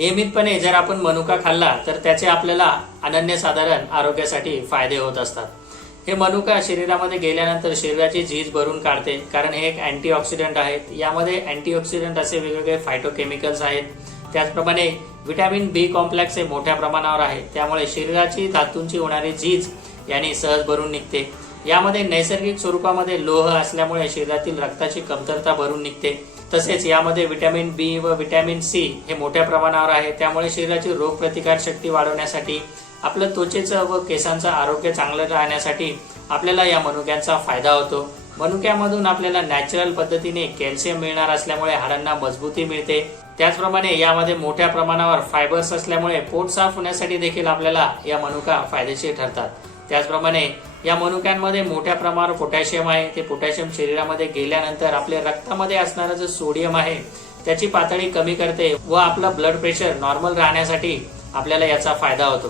नियमितपणे जर आपण मनुका खाल्ला तर त्याचे आपल्याला अनन्यसाधारण आरोग्यासाठी फायदे होत असतात। हे मनुका शरीरामध्ये गेल्यानंतर शरीराची झीज भरून काढते, कारण हे एक अँटीऑक्सिडंट आहेत। यामध्ये अँटीऑक्सिडंट असे वेगवेगळे फायटोकेमिकल्स आहेत। त्याचप्रमाणे व्हिटॅमिन बी कॉम्प्लेक्स हे मोठ्या प्रमाणावर आहे, त्यामुळे शरीराची धातूंची होणारी झीज याने सहज भरून निघते। यामध्ये नैसर्गिक स्वरूपामध्ये लोह असल्यामुळे शरीरातील रक्ताची कमतरता भरून निघते। तसेच यामध्ये व्हिटॅमिन बी व व्हिटॅमिन सी हे मोठ्या प्रमाणावर आहे, त्यामुळे शरीराची रोगप्रतिकार शक्ती वाढवण्यासाठी, आपलं त्वचेचं व केसांचं आरोग्य चांगलं राहण्यासाठी आपल्याला या मनुक्यांचा फायदा होतो। मनुक्यामधून आपल्याला नॅचरल पद्धतीने कॅल्शियम मिळणार असल्यामुळे हाडांना मजबूती मिळते। त्याचप्रमाणे यामध्ये मोठ्या प्रमाणावर फायबर्स असल्यामुळे पोट साफ होण्यासाठी देखील आपल्याला या मनुका फायदेशीर ठरतात। त्याचप्रमाणे या मनुक्यांमध्ये मोठ्या प्रमाणावर पोटॅशियम आहे। ते पोटॅशियम शरीरामध्ये गेल्यानंतर आपल्या रक्तामध्ये असणारं जे सोडियम आहे त्याची पातळी कमी करते व आपलं ब्लड प्रेशर नॉर्मल राहण्यासाठी आपल्याला याचा फायदा होतो।